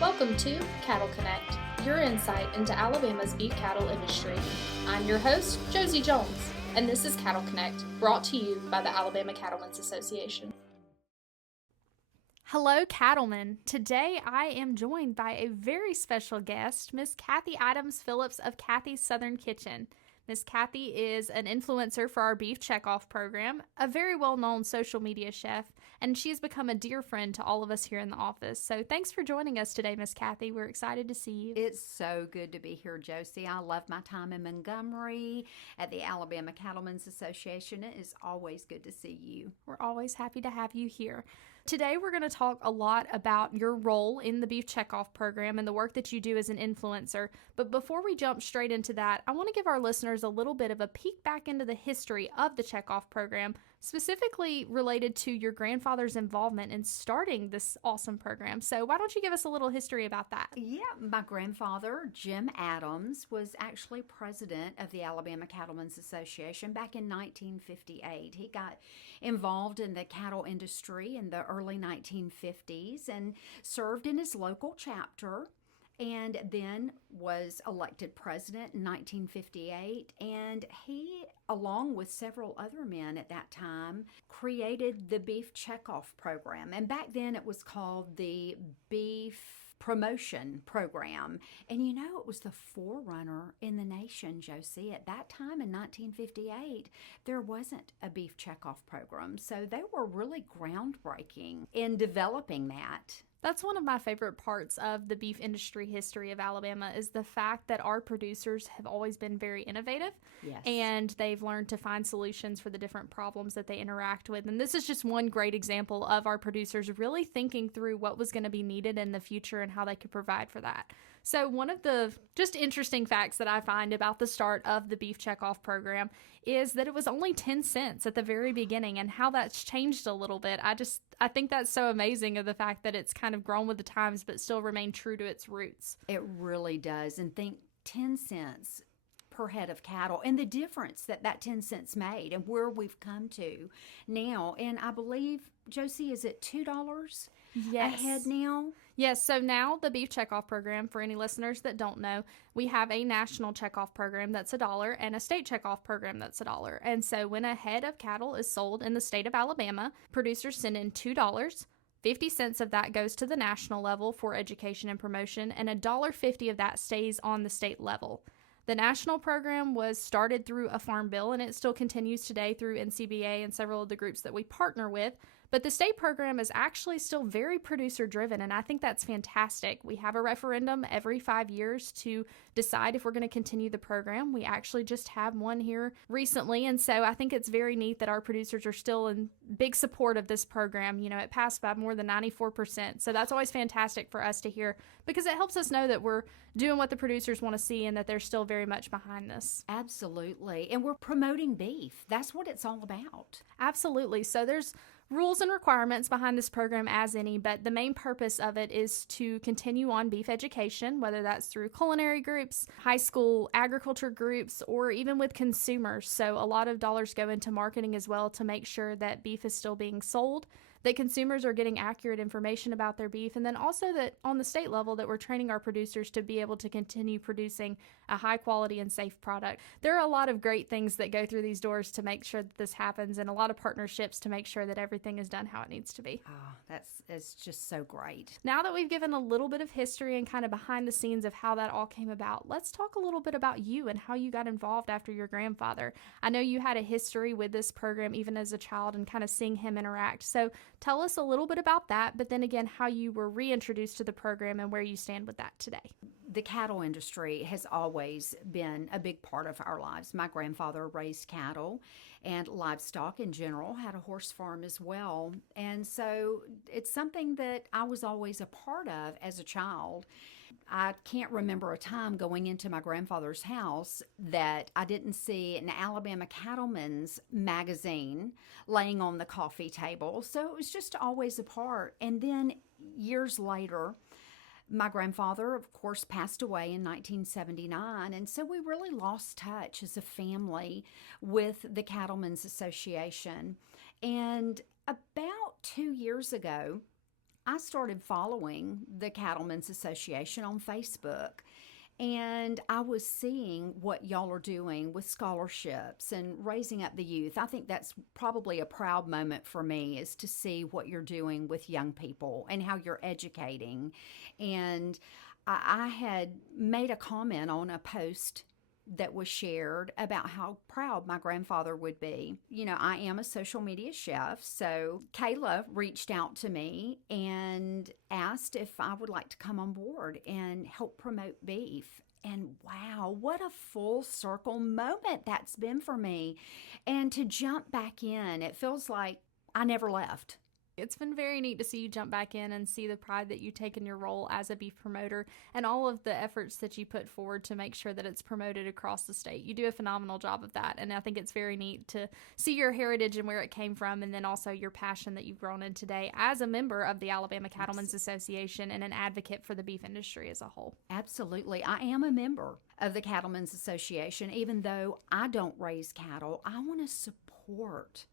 Welcome to Cattle Connect, your insight into Alabama's beef cattle industry. I'm your host, Josie Jones, and this is Cattle Connect, brought to you by the Alabama Cattlemen's Association. Hello, Cattlemen. Today I am joined by a very special guest, Miss Kathy Adams Phillips of Kathy's Southern Kitchen. Miss Kathy is an influencer for our Beef Checkoff program, a very well-known social media chef, and she has become a dear friend to all of us here in the office. So thanks for joining us today, Miss Kathy. We're excited to see you. It's so good to be here, Josie. I love my time in Montgomery at the Alabama Cattlemen's Association. It is always good to see you. We're always happy to have you here. Today, we're going to talk a lot about your role in the Beef Checkoff program and the work that you do as an influencer. But before we jump straight into that, I want to give our listeners a little bit of a peek back into the history of the Checkoff program, specifically related to your grandfather's involvement in starting this awesome program. So why don't you give us a little history about that? Yeah, my grandfather, Jim Adams, was actually president of the Alabama Cattlemen's Association back in 1958. He got involved in the cattle industry in the early 1950s and served in his local chapter, and then was elected president in 1958. And he, along with several other men at that time, created the Beef Checkoff program. And back then it was called the Beef Promotion Program. And you know, it was the forerunner in the nation, Josie. At that time in 1958, there wasn't a Beef Checkoff program. So they were really groundbreaking in developing that. That's one of my favorite parts of the beef industry history of Alabama is the fact that our producers have always been very innovative. Yes. And they've learned to find solutions for the different problems that they interact with. And this is just one great example of our producers really thinking through what was going to be needed in the future and how they could provide for that. So one of the just interesting facts that I find about the start of the Beef Checkoff program is that it was only 10 cents at the very beginning, and how that's changed a little bit. I think that's so amazing of the fact that it's kind of grown with the times but still remained true to its roots. It really does. And think 10 cents per head of cattle and the difference that 10 cents made and where we've come to now. And I believe, Josie, is it $2 Yes. a head now? Yes, so now the Beef Checkoff program, for any listeners that don't know, we have a national checkoff program that's $1 and a state checkoff program that's $1. And so when a head of cattle is sold in the state of Alabama, producers send in $2. 50 cents of that goes to the national level for education and promotion, and $1.50 of that stays on the state level. The national program was started through a farm bill, and it still continues today through NCBA and several of the groups that we partner with. But the state program is actually still very producer driven, and I think that's fantastic. We have a referendum every 5 years to decide if we're going to continue the program. We actually just had one here recently, and so I think it's very neat that our producers are still in big support of this program. You know, it passed by more than 94%, so that's always fantastic for us to hear because it helps us know that we're doing what the producers want to see and that they're still very much behind this. Absolutely. And we're promoting beef. That's what it's all about. Absolutely. So there's rules and requirements behind this program as any, but the main purpose of it is to continue on beef education, whether that's through culinary groups, high school agriculture groups, or even with consumers. So a lot of dollars go into marketing as well to make sure that beef is still being sold, that consumers are getting accurate information about their beef, and then also that on the state level that we're training our producers to be able to continue producing a high quality and safe product. There are a lot of great things that go through these doors to make sure that this happens, and a lot of partnerships to make sure that everything is done how it needs to be. It's just so great. Now that we've given a little bit of history and kind of behind the scenes of how that all came about, let's talk a little bit about you and how you got involved after your grandfather. I know you had a history with this program even as a child and kind of seeing him interact. So tell us a little bit about that, but then again, how you were reintroduced to the program and where you stand with that today. The cattle industry has always been a big part of our lives. My grandfather raised cattle and livestock in general, had a horse farm as well. And so it's something that I was always a part of as a child. I can't remember a time going into my grandfather's house that I didn't see an Alabama Cattlemen's magazine laying on the coffee table. So it was just always a part. And then years later, my grandfather, of course, passed away in 1979, and so we really lost touch as a family with the Cattlemen's Association. And about 2 years ago, I started following the Cattlemen's Association on Facebook. And I was seeing what y'all are doing with scholarships and raising up the youth. I think that's probably a proud moment for me, is to see what you're doing with young people and how you're educating. And I had made a comment on a post that was shared about how proud my grandfather would be. You know, I am a social media chef, so Kayla reached out to me and asked if I would like to come on board and help promote beef. And wow, what a full circle moment that's been for me. And to jump back in, it feels like I never left. It's been very neat to see you jump back in and see the pride that you take in your role as a beef promoter and all of the efforts that you put forward to make sure that it's promoted across the state. You do a phenomenal job of that, and I think it's very neat to see your heritage and where it came from, and then also your passion that you've grown in today as a member of the Alabama Cattlemen's Association and an advocate for the beef industry as a whole. Absolutely. I am a member of the Cattlemen's Association. Even though I don't raise cattle, I want to support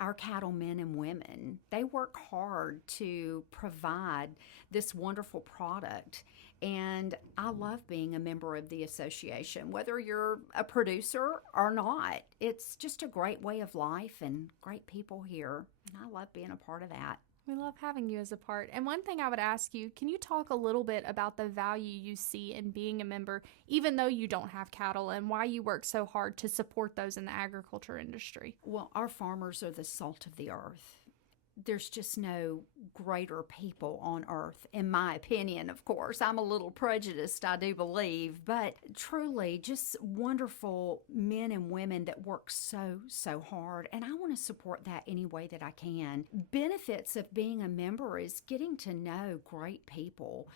our cattlemen and women. They work hard to provide this wonderful product. And I love being a member of the association, whether you're a producer or not. It's just a great way of life and great people here. And I love being a part of that. We love having you as a part. And one thing I would ask you, can you talk a little bit about the value you see in being a member, even though you don't have cattle, and why you work so hard to support those in the agriculture industry? Well, our farmers are the salt of the earth. There's just no greater people on earth, in my opinion, of course. I'm a little prejudiced, I do believe, but truly just wonderful men and women that work so hard, and I want to support that any way that I can. Benefits of being a member is getting to know great people,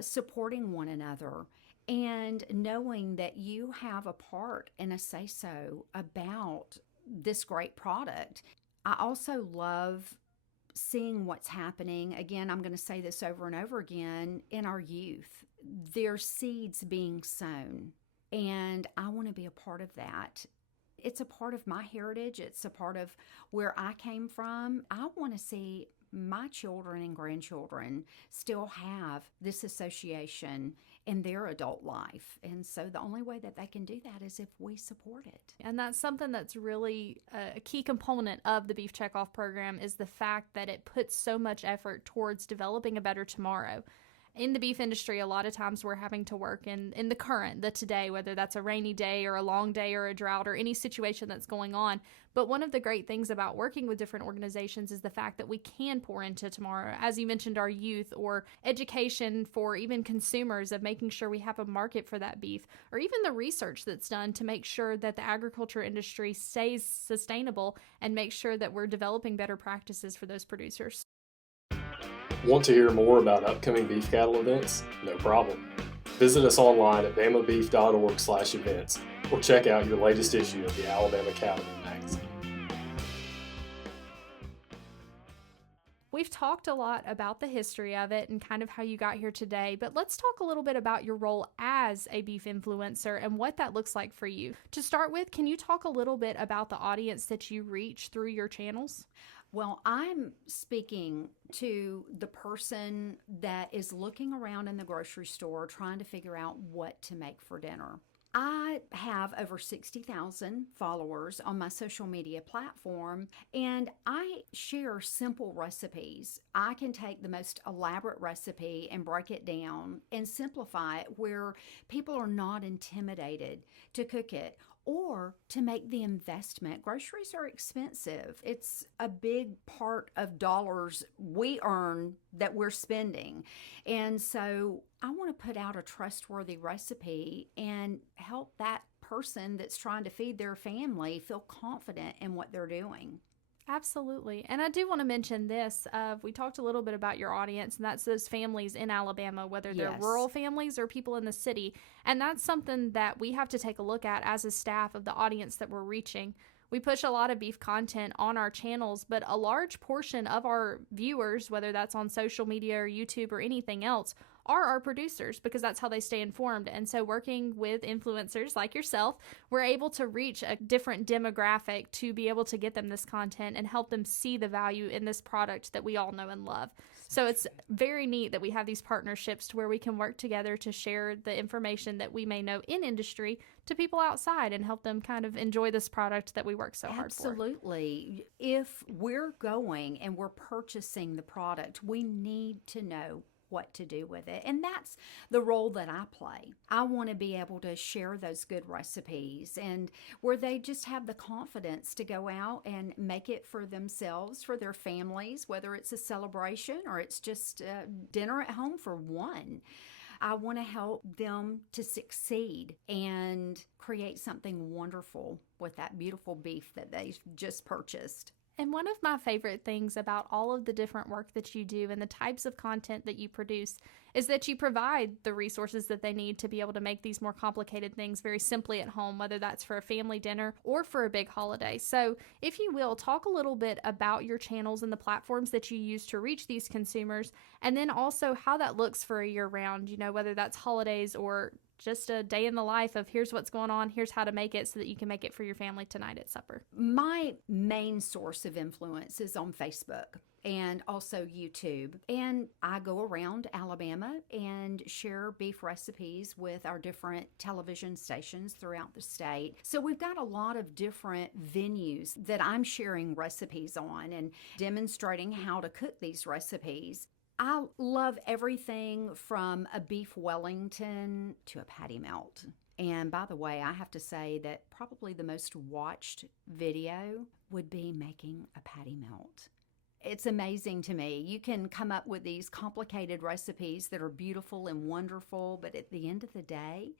supporting one another, and knowing that you have a part and a say-so about this great product. I also love seeing what's happening. Again, I'm going to say this over and over again, in our youth. There's seeds being sown, and I want to be a part of that. It's a part of my heritage. It's a part of where I came from. I want to see my children and grandchildren still have this association in their adult life. And so the only way that they can do that is if we support it. And that's something that's really a key component of the Beef Checkoff program, is the fact that it puts so much effort towards developing a better tomorrow. In the beef industry, a lot of times we're having to work in the today, whether that's a rainy day or a long day or a drought or any situation that's going on. But one of the great things about working with different organizations is the fact that we can pour into tomorrow. As you mentioned, our youth, or education for even consumers, of making sure we have a market for that beef, or even the research that's done to make sure that the agriculture industry stays sustainable and make sure that we're developing better practices for those producers. Want to hear more about upcoming beef cattle events? No problem. Visit us online at bamabeef.org/events or check out your latest issue of the Alabama Cattlemen magazine. We've talked a lot about the history of it and kind of how you got here today, but let's talk a little bit about your role as a beef influencer and what that looks like for you. To start with, can you talk a little bit about the audience that you reach through your channels? Well, I'm speaking to the person that is looking around in the grocery store trying to figure out what to make for dinner. I have over 60,000 followers on my social media platform, and I share simple recipes. I can take the most elaborate recipe and break it down and simplify it where people are not intimidated to cook it or to make the investment. Groceries are expensive. It's a big part of dollars we earn that we're spending. And so I want to put out a trustworthy recipe and help that person that's trying to feed their family feel confident in what they're doing. Absolutely. And I do want to mention this. We talked a little bit about your audience, and that's those families in Alabama, whether they're Yes. rural families or people in the city. And that's something that we have to take a look at as a staff of the audience that we're reaching. We push a lot of beef content on our channels, but a large portion of our viewers, whether that's on social media or YouTube or anything else, are our producers, because that's how they stay informed. And so working with influencers like yourself, we're able to reach a different demographic to be able to get them this content and help them see the value in this product that we all know and love. So it's very neat that we have these partnerships to where we can work together to share the information that we may know in industry to people outside and help them kind of enjoy this product that we work so hard for. Absolutely. If we're going and we're purchasing the product, we need to know what to do with it. And that's the role that I play. I want to be able to share those good recipes and where they just have the confidence to go out and make it for themselves, for their families, whether it's a celebration or it's just dinner at home for one. I want to help them to succeed and create something wonderful with that beautiful beef that they just purchased. And one of my favorite things about all of the different work that you do and the types of content that you produce is that you provide the resources that they need to be able to make these more complicated things very simply at home, whether that's for a family dinner or for a big holiday. So if you will, talk a little bit about your channels and the platforms that you use to reach these consumers, and then also how that looks for a year round, whether that's holidays or just a day in the life of here's what's going on, here's how to make it so that you can make it for your family tonight at supper. My main source of influence is on Facebook and also YouTube. And I go around Alabama and share beef recipes with our different television stations throughout the state. So we've got a lot of different venues that I'm sharing recipes on and demonstrating how to cook these recipes. I love everything from a beef Wellington to a patty melt. And by the way, I have to say that probably the most watched video would be making a patty melt. It's amazing to me. You can come up with these complicated recipes that are beautiful and wonderful, but at the end of the day,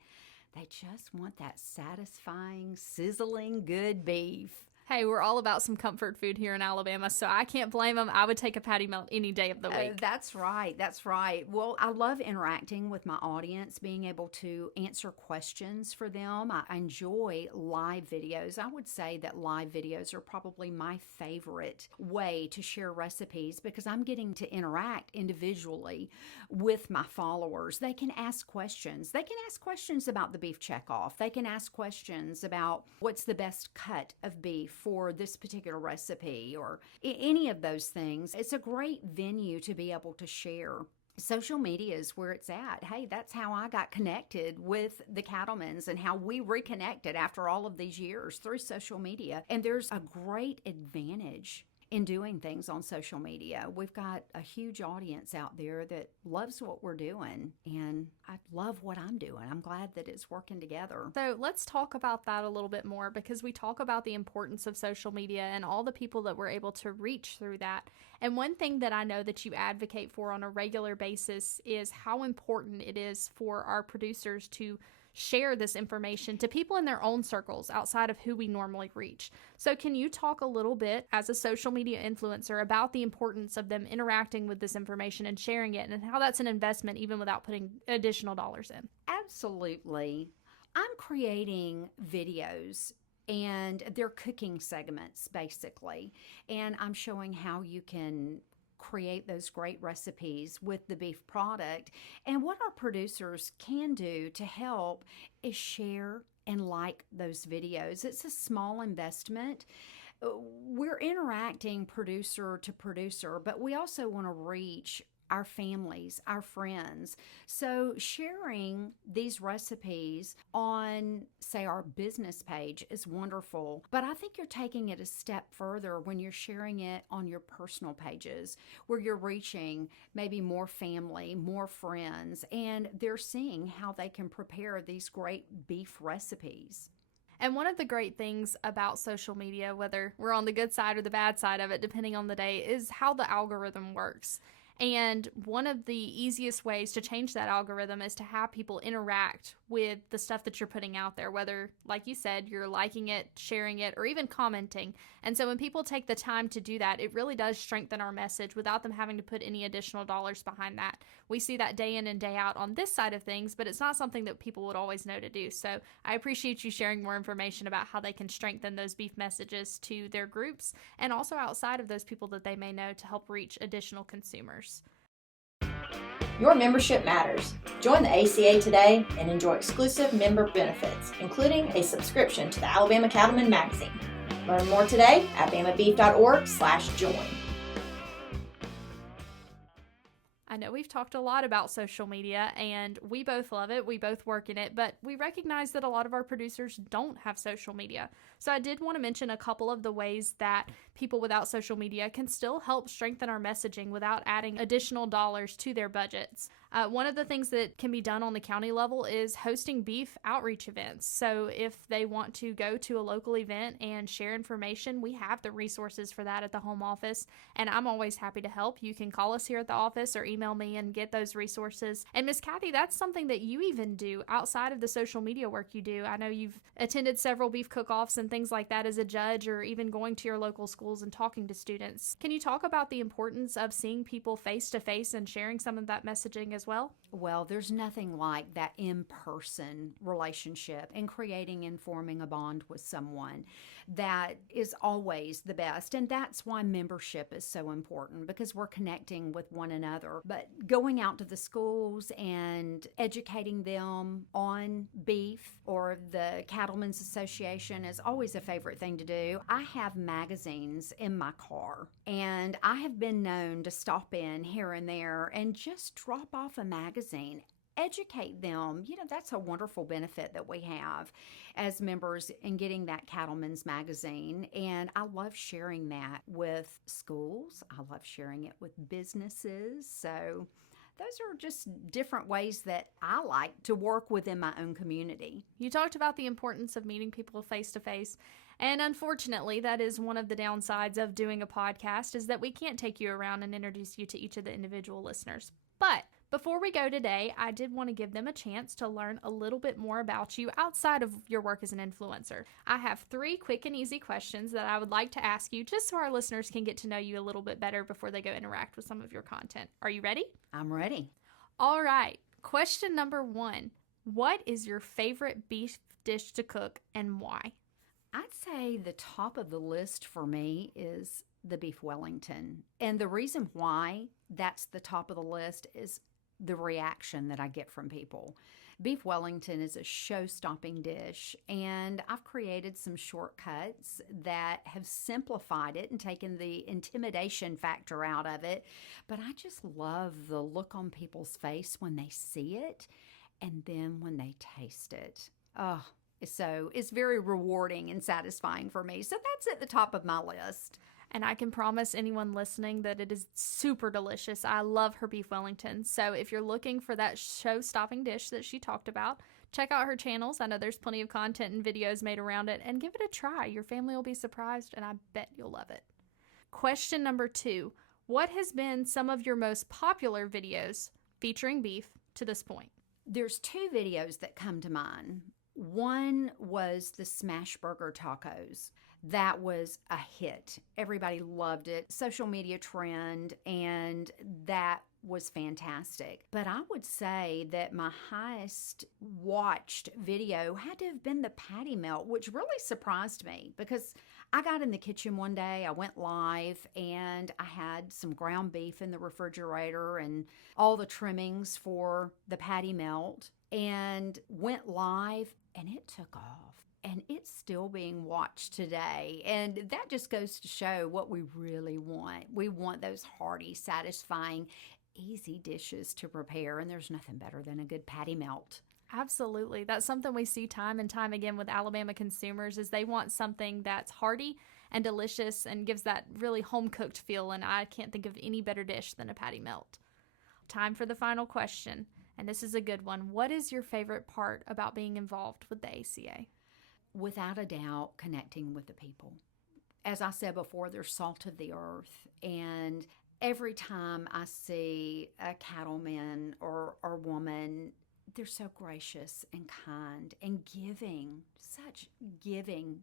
they just want that satisfying, sizzling, good beef. Hey, we're all about some comfort food here in Alabama, so I can't blame them. I would take a patty melt any day of the week. That's right. That's right. Well, I love interacting with my audience, being able to answer questions for them. I enjoy live videos. I would say that live videos are probably my favorite way to share recipes because I'm getting to interact individually with my followers. They can ask questions. They can ask questions about the beef checkoff. They can ask questions about what's the best cut of beef for this particular recipe or any of those things. It's a great venue to be able to share. Social media is where it's at. Hey, that's how I got connected with the Cattlemens and how we reconnected after all of these years through social media. And there's a great advantage in doing things on social media. We've got a huge audience out there that loves what we're doing, and I love what I'm doing. I'm glad that it's working together. So let's talk about that a little bit more, because we talk about the importance of social media and all the people that we're able to reach through that. And one thing that I know that you advocate for on a regular basis is how important it is for our producers to share this information to people in their own circles outside of who we normally reach. So can you talk a little bit as a social media influencer about the importance of them interacting with this information and sharing it, and how that's an investment even without putting additional dollars in? Absolutely. I'm creating videos and they're cooking segments basically, and I'm showing how you can create those great recipes with the beef product. And what our producers can do to help is share and like those videos. It's a small investment. We're interacting producer to producer, but we also want to reach our families, our friends. So sharing these recipes on, say, our business page is wonderful, but I think you're taking it a step further when you're sharing it on your personal pages, where you're reaching maybe more family, more friends, and they're seeing how they can prepare these great beef recipes. And one of the great things about social media, whether we're on the good side or the bad side of it, depending on the day, is how the algorithm works. And one of the easiest ways to change that algorithm is to have people interact with the stuff that you're putting out there, whether, like you said, you're liking it, sharing it, or even commenting. And so when people take the time to do that, it really does strengthen our message without them having to put any additional dollars behind that. We see that day in and day out on this side of things, but it's not something that people would always know to do. So I appreciate you sharing more information about how they can strengthen those beef messages to their groups and also outside of those people that they may know to help reach additional consumers. Your membership matters. Join the ACA today and enjoy exclusive member benefits, including a subscription to the Alabama Cattlemen magazine. Learn more today at bamabeef.org/join. I know we've talked a lot about social media, and we both love it. We both work in it, but we recognize that a lot of our producers don't have social media. So I did want to mention a couple of the ways that people without social media can still help strengthen our messaging without adding additional dollars to their budgets. One of the things that can be done on the county level is hosting beef outreach events. So if they want to go to a local event and share information, we have the resources for that at the home office, and I'm always happy to help. You can call us here at the office or email me and get those resources. And Miss Kathy, that's something that you even do outside of the social media work you do. I know you've attended several beef cook-offs and things like that as a judge, or even going to your local schools and talking to students. Can you talk about the importance of seeing people face to face and sharing some of that messaging as well? Well, there's nothing like that in-person relationship and creating and forming a bond with someone. That is always the best. And that's why membership is so important, because we're connecting with one another. But going out to the schools and educating them on beef or the Cattlemen's Association is always a favorite thing to do. I have magazines in my car, and I have been known to stop in here and there and just drop off a magazine. Educate them. That's a wonderful benefit that we have as members in getting that Cattlemen's magazine. And I love sharing that with schools. I love sharing it with businesses. So those are just different ways that I like to work within my own community. You talked about the importance of meeting people face to face. And unfortunately, that is one of the downsides of doing a podcast, is that we can't take you around and introduce you to each of the individual listeners. But before we go today, I did want to give them a chance to learn a little bit more about you outside of your work as an influencer. I have 3 quick and easy questions that I would like to ask you, just so our listeners can get to know you a little bit better before they go interact with some of your content. Are you ready? I'm ready. All right. Question number 1. What is your favorite beef dish to cook and why? I'd say the top of the list for me is the beef Wellington. And the reason why that's the top of the list is the reaction that I get from people. Beef Wellington is a show-stopping dish, and I've created some shortcuts that have simplified it and taken the intimidation factor out of it. But I just love the look on people's face when they see it and then when they taste it. Oh, so it's very rewarding and satisfying for me. So that's at the top of my list. And I can promise anyone listening that it is super delicious. I love her beef Wellington. So if you're looking for that show-stopping dish that she talked about, check out her channels. I know there's plenty of content and videos made around it, and give it a try. Your family will be surprised, and I bet you'll love it. Question number 2. What has been some of your most popular videos featuring beef to this point? There's 2 videos that come to mind. One was the smash burger tacos. That was a hit. Everybody loved it. Social media trend, and that was fantastic. But I would say that my highest watched video had to have been the patty melt, which really surprised me because I got in the kitchen one day, I went live, and I had some ground beef in the refrigerator and all the trimmings for the patty melt, and went live, and it took off. And it's still being watched today. And that just goes to show what we really want. We want those hearty, satisfying, easy dishes to prepare. And there's nothing better than a good patty melt. Absolutely. That's something we see time and time again with Alabama consumers, is they want something that's hearty and delicious and gives that really home-cooked feel. And I can't think of any better dish than a patty melt. Time for the final question. And this is a good one. What is your favorite part about being involved with the ACA? Without a doubt, connecting with the people. As I said before, they're salt of the earth. And every time I see a cattleman or woman, they're so gracious and kind and giving, such giving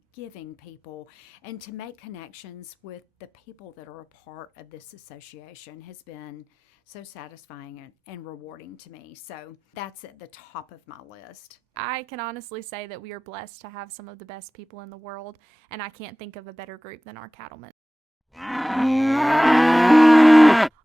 people. And to make connections with the people that are a part of this association has been so satisfying and rewarding to me. So that's at the top of my list. I can honestly say that we are blessed to have some of the best people in the world, and I can't think of a better group than our cattlemen.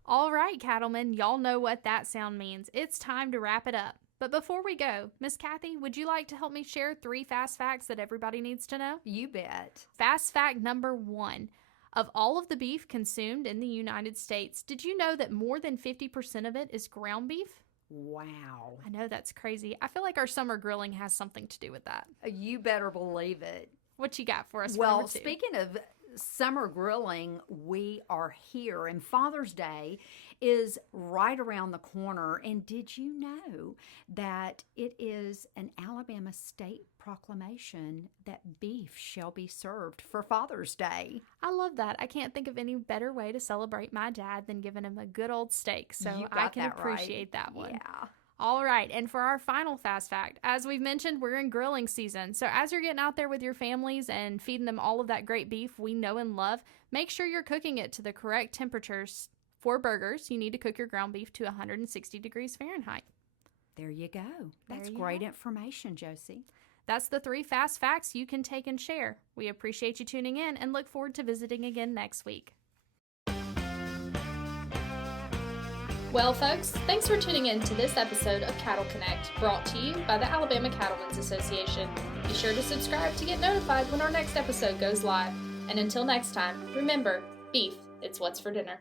All right, cattlemen, y'all know what that sound means. It's time to wrap it up. But before we go, Miss Kathy, would you like to help me share 3 fast facts that everybody needs to know? You bet. Fast fact number 1. Of all of the beef consumed in the United States, did you know that more than 50% of it is ground beef? Wow. I know, that's crazy. I feel like our summer grilling has something to do with that. You better believe it. What you got for us? For Well, number 2? speaking of summer grilling, we are here, and Father's Day is right around the corner. And did you know that it is an Alabama state proclamation that beef shall be served for Father's Day? I love that. I can't think of any better way to celebrate my dad than giving him a good old steak. So You got I can that right. appreciate that one. Yeah. All right, and for our final fast fact, as we've mentioned, we're in grilling season. So as you're getting out there with your families and feeding them all of that great beef we know and love, make sure you're cooking it to the correct temperatures. For burgers, you need to cook your ground beef to 160 degrees Fahrenheit. There you go. That's There you great go. information, Josie. That's the 3 fast facts you can take and share. We appreciate you tuning in and look forward to visiting again next week. Well, folks, thanks for tuning in to this episode of Cattle Connect, brought to you by the Alabama Cattlemen's Association. Be sure to subscribe to get notified when our next episode goes live. And until next time, remember, beef, it's what's for dinner.